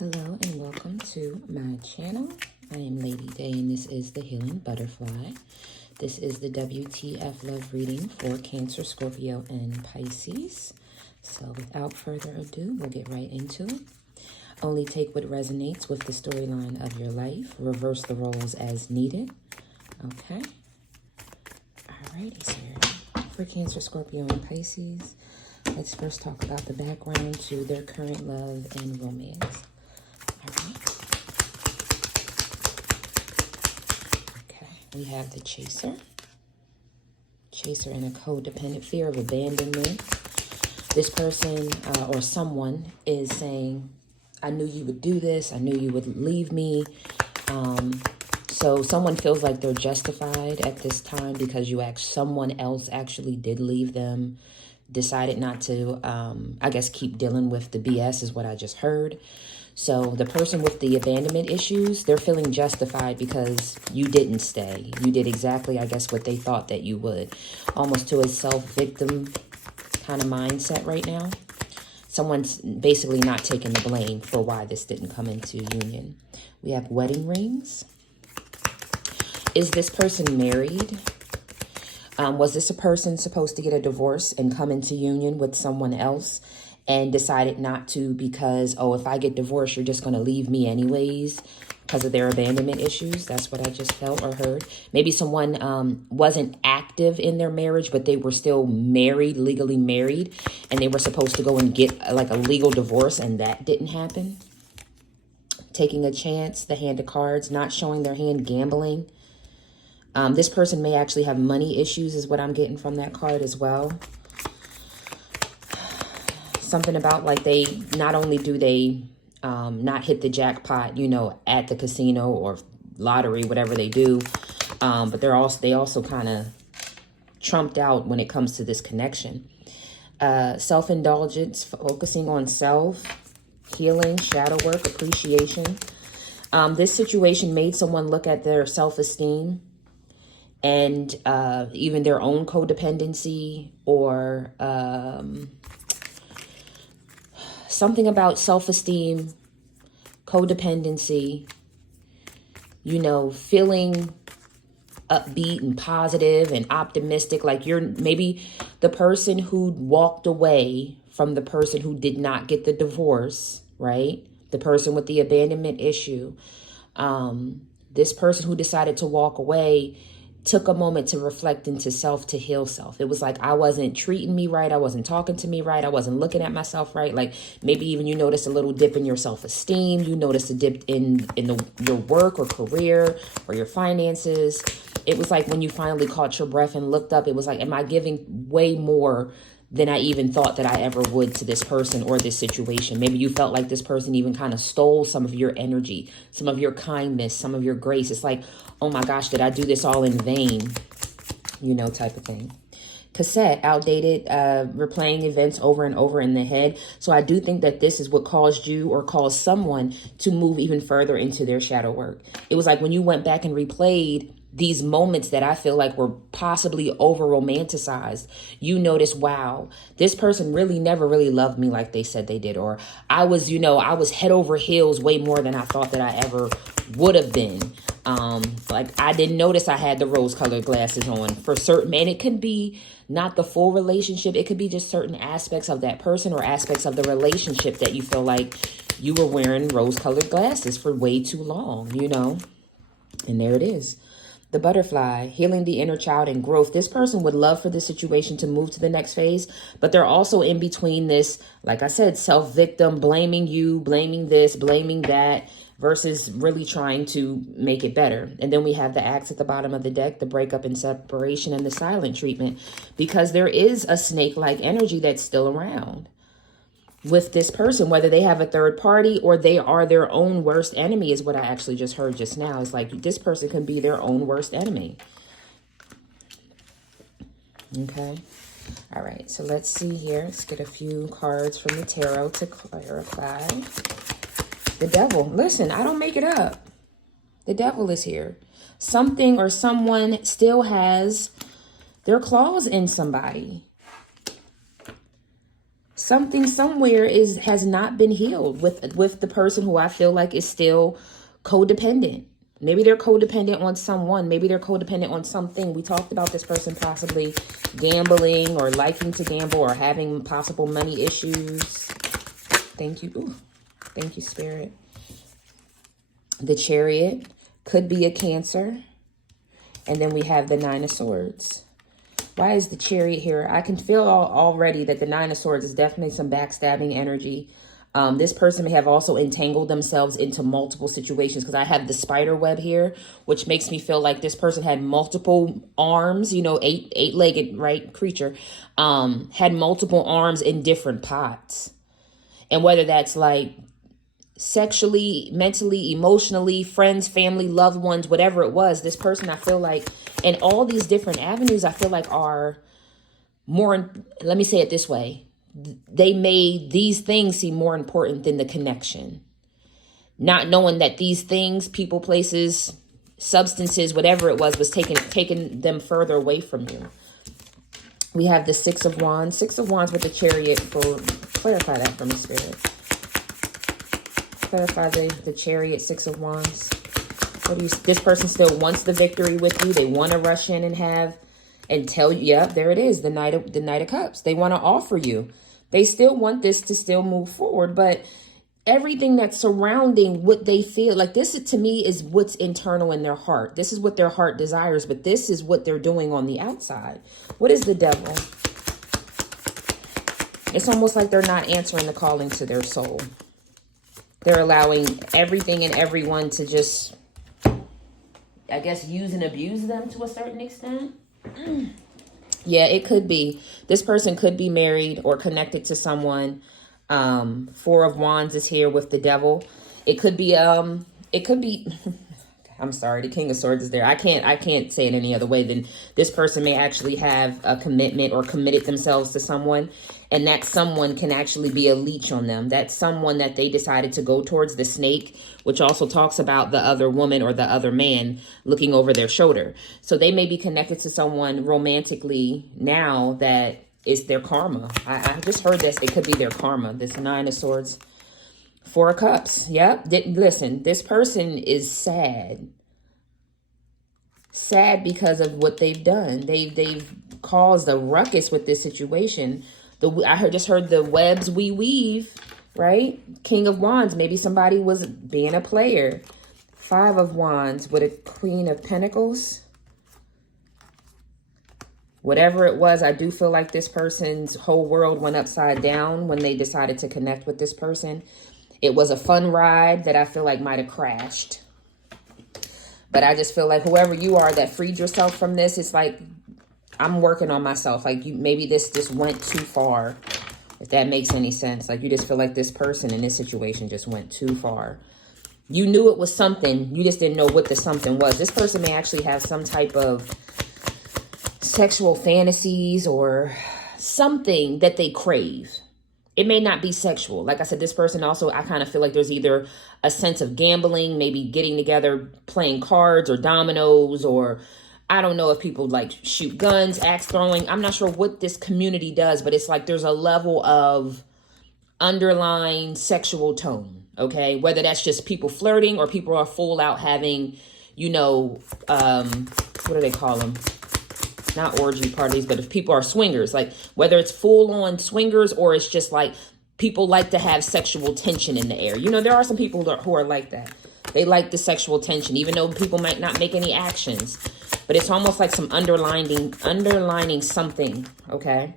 Hello and welcome to my channel. I am Lady Day and this is the Healing Butterfly. This is the WTF Love Reading for Cancer, Scorpio, and Pisces. So without further ado, we'll get right into it. Only take what resonates with the storyline of your life. Reverse the roles as needed. Okay. Alrighty, so for Cancer, Scorpio, and Pisces, let's first talk about the background to their current love and romance. All right. Okay, we have the Chaser. Chaser and a codependent fear of abandonment. This person or someone is saying, I knew you would do this. I knew you would leave me. So someone feels like they're justified at this time because someone else actually did leave them, decided not to, I guess, keep dealing with the BS is what I just heard. So the person with the abandonment issues, they're feeling justified because you didn't stay. You did exactly, I guess, what they thought that you would. Almost to a self-victim kind of mindset right now. Someone's basically not taking the blame for why this didn't come into union. We have wedding rings. Is this person married? Was this a person supposed to get a divorce and come into union with someone else and decided not to because, oh, if I get divorced, you're just going to leave me anyways because of their abandonment issues? That's what I just felt or heard. Maybe someone wasn't active in their marriage, but they were still married, legally married, and they were supposed to go and get like a legal divorce, and that didn't happen. Taking a chance, the hand of cards, not showing their hand, gambling. This person may actually have money issues is what I'm getting from that card as well. Something about like they, not only do they not hit the jackpot, you know, at the casino or lottery, whatever they do, but they also kind of trumped out when it comes to this connection. Self-indulgence, focusing on self, healing, shadow work, appreciation. This situation made someone look at their self-esteem and even their own codependency or something about self-esteem, codependency, you know, feeling upbeat and positive and optimistic. Like you're maybe the person who walked away from the person who did not get the divorce, right? The person with the abandonment issue. This person who decided to walk away took a moment to reflect into self, to heal self. It was like, I wasn't treating me right. I wasn't talking to me right. I wasn't looking at myself right. Like maybe even you noticed a little dip in your self-esteem. You noticed a dip in your work or career or your finances. It was like when you finally caught your breath and looked up, it was like, am I giving way more than I even thought that I ever would to this person or this situation? Maybe you felt like this person even kind of stole some of your energy, some of your kindness, some of your grace. It's like, oh my gosh, did I do this all in vain? You know, type of thing. Cassette, outdated, replaying events over and over in the head. So I do think that this is what caused you or caused someone to move even further into their shadow work. It was like when you went back and replayed these moments that I feel like were possibly over romanticized, you notice, wow, this person really never really loved me like they said they did. Or I was, you know, I was head over heels way more than I thought that I ever would have been. Like I didn't notice I had the rose colored glasses on for certain, and it could be not the full relationship. It could be just certain aspects of that person or aspects of the relationship that you feel like you were wearing rose colored glasses for way too long, you know, and there it is. The butterfly, healing the inner child and growth. This person would love for this situation to move to the next phase, but they're also in between this, like I said, self-victim, blaming you, blaming this, blaming that, versus really trying to make it better. And then we have the axe at the bottom of the deck, the breakup and separation and the silent treatment, because there is a snake-like energy that's still around with this person, whether they have a third party or they are their own worst enemy is what I actually just heard just now. It's like this person can be their own worst enemy. Okay. All right. So let's see here. Let's get a few cards from the tarot to clarify. The devil. Listen, I don't make it up. The devil is here. Something or someone still has their claws in somebody. something somewhere has not been healed with the person who I feel like is still codependent. Maybe they're codependent on someone. Maybe they're codependent on something. We talked about this person possibly gambling or liking to gamble or having possible money issues. Thank you. Ooh, thank you, Spirit. The Chariot could be a Cancer. And then we have the Nine of Swords. Why is the Chariot here? I can feel already that the Nine of Swords is definitely some backstabbing energy. This person may have also entangled themselves into multiple situations, because I have the spider web here, which makes me feel like this person had multiple arms, you know, eight-legged, right, creature, had multiple arms in different pots. And whether that's like sexually, mentally, emotionally, friends, family, loved ones, whatever it was, this person, I feel like, and all these different avenues, I feel like are more, let me say it this way. They made these things seem more important than the connection. Not knowing that these things, people, places, substances, whatever it was taking them further away from you. We have the Six of Wands. Six of Wands with the Chariot. Clarify that for me, Spirit. Clarify the Chariot, Six of Wands. This person still wants the victory with you. They want to rush in and tell you, yep, there it is, the Knight of Cups. They want to offer you. They still want this to still move forward, but everything that's surrounding what they feel like, this to me is what's internal in their heart. This is what their heart desires, but this is what they're doing on the outside. What is the Devil? It's almost like they're not answering the calling to their soul. They're allowing everything and everyone to just, I guess, use and abuse them to a certain extent. Yeah, it could be. This person could be married or connected to someone. Four of Wands is here with the Devil. It could be, I'm sorry, the King of Swords is there. I can't say it any other way than this person may actually have a commitment or committed themselves to someone. And that someone can actually be a leech on them. That's someone that they decided to go towards, the snake, which also talks about the other woman or the other man looking over their shoulder. So they may be connected to someone romantically now that is their karma. I just heard this. It could be their karma. This Nine of Swords. Four of Cups. Yep. Listen, this person is sad. Sad because of what they've done. They've caused a ruckus with this situation. I just heard the webs we weave, right? King of Wands. Maybe somebody was being a player. Five of Wands with a Queen of Pentacles. Whatever it was, I do feel like this person's whole world went upside down when they decided to connect with this person. It was a fun ride that I feel like might have crashed. But I just feel like whoever you are that freed yourself from this, it's like, I'm working on myself. Like, maybe this just went too far, if that makes any sense. Like, you just feel like this person in this situation just went too far. You knew it was something. You just didn't know what the something was. This person may actually have some type of sexual fantasies or something that they crave. It may not be sexual. Like I said, this person also, I kind of feel like there's either a sense of gambling, maybe getting together, playing cards or dominoes, or I don't know if people like shoot guns, axe throwing. I'm not sure what this community does, but it's like there's a level of underlying sexual tone, okay? Whether that's just people flirting or people are full out having, you know, what do they call them? Not orgy parties, but if people are swingers, like whether it's full on swingers or it's just like people like to have sexual tension in the air. You know, there are some people who are like that. They like the sexual tension, even though people might not make any actions. But it's almost like some underlining something, okay?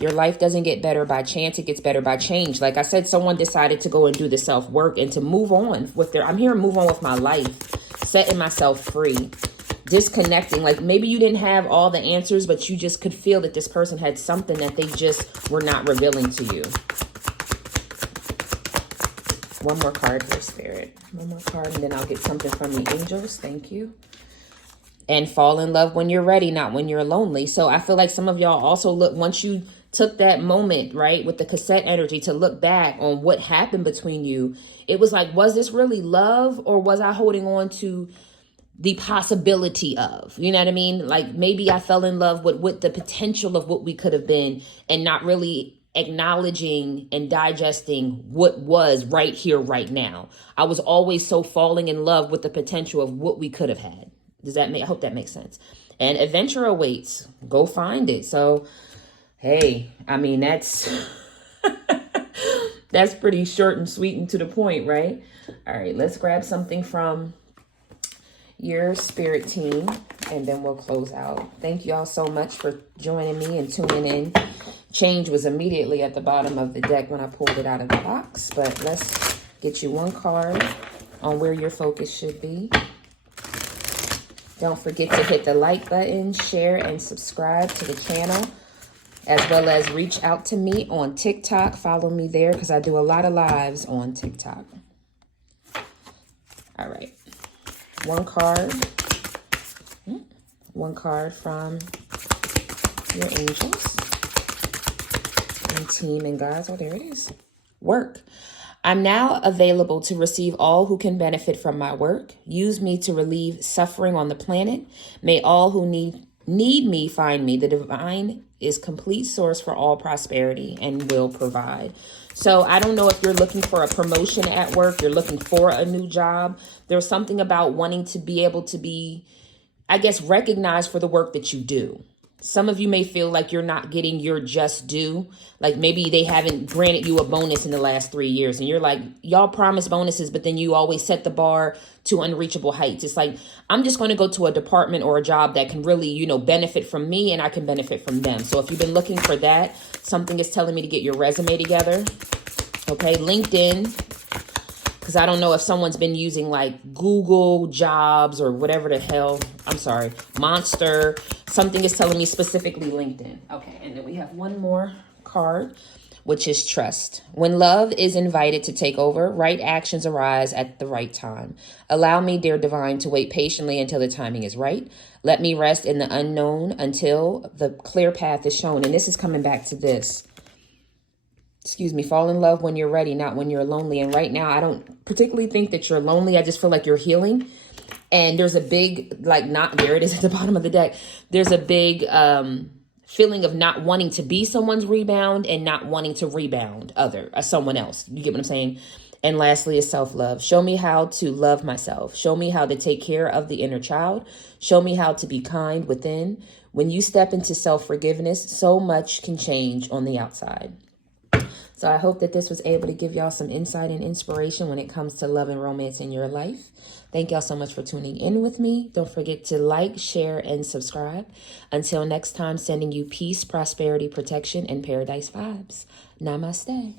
Your life doesn't get better by chance. It gets better by change. Like I said, someone decided to go and do the self-work and to move on with I'm here to move on with my life, setting myself free, disconnecting. Like maybe you didn't have all the answers, but you just could feel that this person had something that they just were not revealing to you. One more card here, Spirit. One more card, and then I'll get something from the angels. Thank you. And fall in love when you're ready, not when you're lonely. So I feel like some of y'all also once you took that moment, right, with the cassette energy to look back on what happened between you, it was like, was this really love, or was I holding on to the possibility of, you know what I mean? Like maybe I fell in love with the potential of what we could have been and not really acknowledging and digesting what was right here, right now. I was always so falling in love with the potential of what we could have had. I hope that makes sense. And adventure awaits. Go find it. So, hey, I mean, that's that's pretty short and sweet and to the point, right? All right, let's grab something from your spirit team, and then we'll close out. Thank you all so much for joining me and tuning in. Change was immediately at the bottom of the deck when I pulled it out of the box, but let's get you one card on where your focus should be. Don't forget to hit the like button, share, and subscribe to the channel, as well as reach out to me on TikTok. Follow me there because I do a lot of lives on TikTok. All right. One card from your angels and team and guides. Oh, there it is. Work. I'm now available to receive all who can benefit from my work. Use me to relieve suffering on the planet. May all who need me find me. The divine is complete source for all prosperity and will provide. So I don't know if you're looking for a promotion at work, you're looking for a new job. There's something about wanting to be able to be, I guess, recognized for the work that you do. Some of you may feel like you're not getting your just due. Like maybe they haven't granted you a bonus in the last 3 years. And you're like, y'all promise bonuses, but then you always set the bar to unreachable heights. It's like, I'm just going to go to a department or a job that can really, benefit from me and I can benefit from them. So if you've been looking for that, something is telling me to get your resume together. Okay, LinkedIn. Because I don't know if someone's been using like Google Jobs or whatever the hell. I'm sorry, Monster. Something is telling me specifically LinkedIn. Okay, and then we have one more card, which is trust. When love is invited to take over, right actions arise at the right time. Allow me, dear divine, to wait patiently until the timing is right. Let me rest in the unknown until the clear path is shown. And this is coming back to this. Fall in love when you're ready, not when you're lonely. And right now, I don't particularly think that you're lonely. I just feel like you're healing. And there's a big, there it is at the bottom of the deck. There's a big feeling of not wanting to be someone's rebound and not wanting to rebound someone else. You get what I'm saying? And lastly is self-love. Show me how to love myself. Show me how to take care of the inner child. Show me how to be kind within. When you step into self-forgiveness, so much can change on the outside. So I hope that this was able to give y'all some insight and inspiration when it comes to love and romance in your life. Thank y'all so much for tuning in with me. Don't forget to like, share, and subscribe. Until next time, sending you peace, prosperity, protection, and paradise vibes. Namaste.